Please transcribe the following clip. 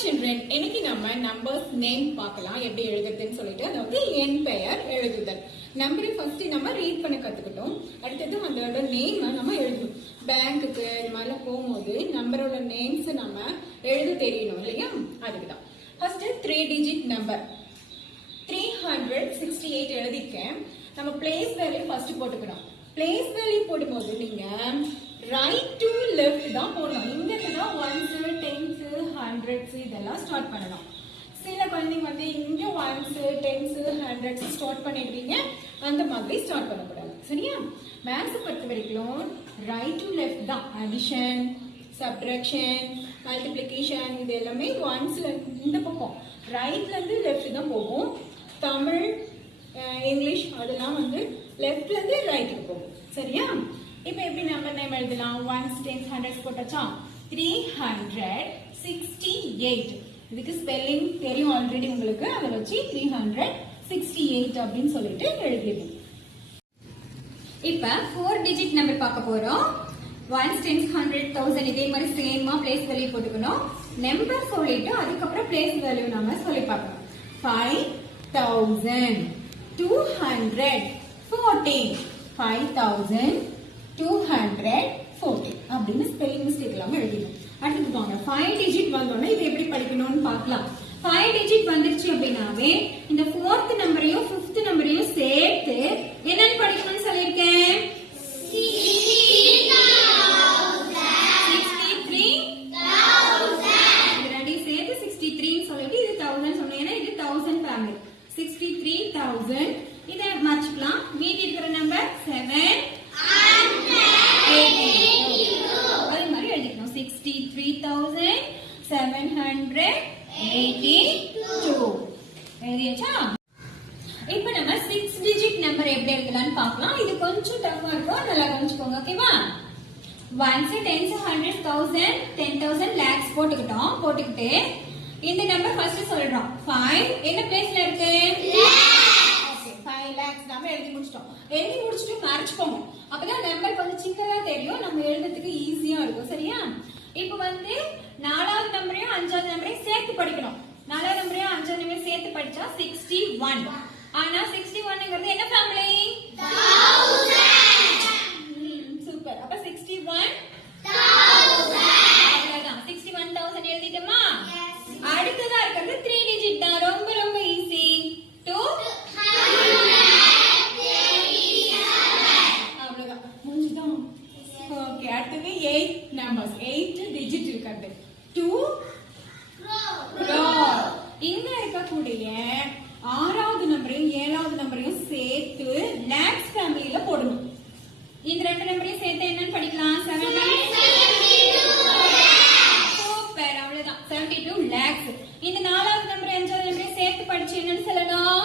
Children இன்னைக்கு நம்ம numbers name பார்க்கலாம் எப்படி எழுதுறதுன்னு சொல்லிட்டு அதாவது என் பெயர் எழுதுதல். நம்பரை ஃபர்ஸ்ட் நம்ம ரீட் பண்ண கத்துக்கிட்டோம். அடுத்தது அதோட நேம் நம்ம எழுதணும். பேங்க்குக்கு இது மாதிரிலாம் போகும்போது நம்பரோட நேம்ஸ் நம்ம எழுத தெரியணும் இல்லையா? அதுக்கு தான் first three digit number three hundred sixty eight எழுதியிருக்கேன். நம்ம பிளேஸ் வேல்யூ ஃபர்ஸ்ட் போட்டுக்கணும். பிளேஸ் வேல்யூ போடும்போது நீங்க ரைட் டு லெஃப்ட் தான் போடணும். இங்க தான் ஒன்ஸ் ஹண்ட்ரட்ஸ் இதெல்லாம் ஸ்டார்ட் பண்ணலாம். சில குழந்தைங்க வந்து இங்கே ஒன்ஸ் டென்ஸு ஹண்ட்ரட்ஸ் ஸ்டார்ட் பண்ணிடுறீங்க அந்த மாதிரி ஸ்டார்ட் பண்ணக்கூடாது. சரியா? மேத்ஸ் பொறுத்த வரைக்கும் ரைட் டு லெஃப்ட் தான். அடிஷன் சப்ட்ராக்ஷன் மல்டிப்ளிகேஷன் இது எல்லாமே ஒன்ஸ்ல இந்த பக்கம். ரைட்லேருந்து லெஃப்ட் தான் போகும். தமிழ் இங்கிலீஷ் அதெல்லாம் வந்து லெஃப்ட்லேருந்து ரைட்டுக்கு போகும். சரியா? இப்போ எப்படி நம்பர் நேம் எழுதலாம்? ஒன்ஸ் டென்ஸ் ஹண்ட்ரட்ஸ் போட்டாச்சா? த்ரீ ஹண்ட்ரட் சிக்ஸ்டி எயிட் இதுக்கு ஸ்பெல்லிங் தெரியும் ஆல்ரெடி உங்களுக்கு. அதை வச்சு த்ரீ ஹண்ட்ரட் சிக்ஸ்டி எயிட் அப்படின்னு சொல்லிட்டு எழுதிடுவோம் இப்ப ஃபோர் டிஜிட் நம்பர் பார்க்க போறோம். ஒன்ஸ் டென்ஸ் ஹண்ட்ரட் தௌசண்ட் இதே மாதிரி சேமா பிளேஸ் வேல்யூ போட்டுக்கணும். நம்பர் சொல்லிட்டு அதுக்கப்புறம் பிளேஸ் வேல்யூ நம்ம சொல்லி பார்க்கணும். Five thousand two hundred fourteen five thousand two hundred fourteen அப்படின்னு ஸ்பெல்லிங் மிஸ்டேக் இல்லாமல் எழுதிடும் அடுத்து போங்க ஃபைவ் டிஜிட் வந்தோடனே இது எப்படி படிக்கணும்னு பார்க்கலாம். ஃபைவ் டிஜிட் வந்துருச்சு அப்படின்னாவே இந்த ஃபோர்த் நம்பரையும் ஃபிஃப்த் நம்பரையும் சேர்த்து என்னன்னு படிக்கணும்னு சொல்லியிருக்கேன். சிக்ஸ்டி த்ரீ சேர்த்து இது தௌசண்ட் இது thousand family sixty three thousand இதை மறைச்சிக்கலாம். மீதி இருக்கிற நம்பர் செவன் அது மாதிரி எழுதிக்கணும் sixty three thousand seven hundred eighty two எழுதியாச்சா? இப்ப நம்ம சிக்ஸ் டிஜிட் நம்பர் எப்படி எழுதலாம்னு பார்க்கலாம். இது கொஞ்சம் டஃபா இருக்கும். நல்லா கவனிச்சுக்கோங்க ஓகேவா ones tens hundred thousand ten thousand lakhs போட்டுக்கிட்டோம். போட்டுக்கிட்டு இந்த நம்பர் ஃபர்ஸ்ட் சொல்றோம். ஃபைவ் என்ன பிளேஸ்ல இருக்கு? ஃபைவ் லேக்ஸ் நாம எழுதி முடிச்சிட்டோம். எழுதி முடிச்சுட்டு மறைச்சுக்கோங்க. அப்பதான் நம்பர் கொஞ்சம் சிக்கலா தெரியும். நம்ம எழுதுறதுக்கு ஈஸியா இருக்கும். சரியா? இப்போ அஞ்சாவது நம்பரையும் சேர்த்து படிக்கணும். நாலாவது நம்பரையும் அஞ்சாவது நம்பரையும் சேர்த்து படிச்சா சிக்ஸ்டி ஒன் ஆனா சிக்ஸ்டி ஒன்னுங்கிறது என்ன ஃபேமிலி சூப்பர் அப்ப sixty one sixty one thousand எழுதிட்டோமா அடுத்ததா இருக்கிறது த்ரீ டிஜிட் தான். ரொம்ப ரொம்ப ஈஸி டூ அவ்வளவுதான். முடிஞ்சுதான் ஓகே அடுத்தது எயிட் நம்பர்ஸ் எயிட் டிஜிட் இருக்கிறது. டூ வரக்கூடிய ஆறாவது நம்பரையும் ஏழாவது நம்பரையும் சேர்த்து லேக்ஸ் ஃபேமிலியில போடணும். இந்த ரெண்டு நம்பரையும் சேர்த்து என்னன்னு படிக்கலாம்? சூப்பர் அவ்வளவுதான். செவன்டி டூ லேக்ஸ் இந்த நாலாவது நம்பர் அஞ்சாவது நம்பரையும் சேர்த்து படிச்சு என்னன்னு சொல்லணும்?